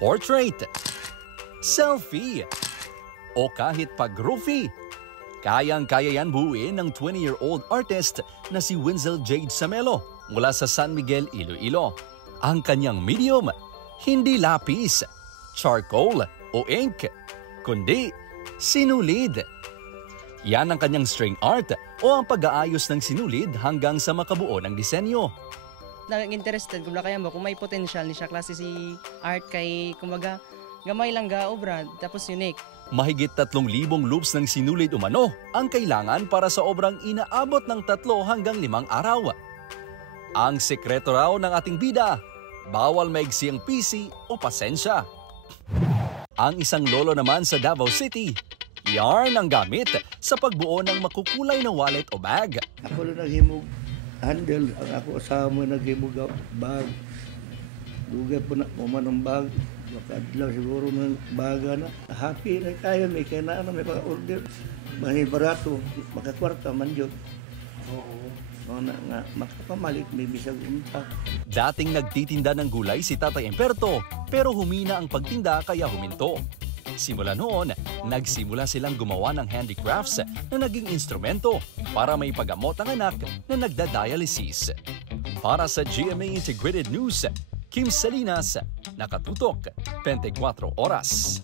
portrait, selfie, o kahit pag-roofie. Kayang-kaya yan buuin ng 20-year-old artist na si Wenzel Jade Samelo mula sa San Miguel, Iloilo. Ang kanyang medium, hindi lapis, charcoal o ink, kundi sinulid. Yan ang kanyang string art o ang pag-aayos ng sinulid hanggang sa makabuo ng disenyo. Nag-interested kung kaya mo kung may potential ni siya klase si art kay kumbaga gamay lang ga obra tapos unique. Mahigit 3,000 loops ng sinulid umano ang kailangan para sa obrang inaabot ng 3 hanggang 5 araw. Ang sekreto raw ng ating bida, bawal maigsi ang PC o pasensya. Ang isang lolo naman sa Davao City, yarn ang gamit sa pagbuo ng makukulay na wallet o bag. Ako lang naghimog handle, ang ako asawa naghimog bag. Dugay po na umanong bag. Makadlaw siguro ng baga na. Happy na tayo, may kailangan na may paka-order. May barato, makakwarta man yun. Oo. So na nga, makapamalit, may bisag umpa. Dating nagtitinda ng gulay si Tatay Emperto, pero humina ang pagtinda kaya huminto. Simula noon, nagsimula silang gumawa ng handicrafts na naging instrumento para may paggamot ang anak na nagda-dialysis. Para sa GMA Integrated News, Kim Salinas, nakatutok 24 oras.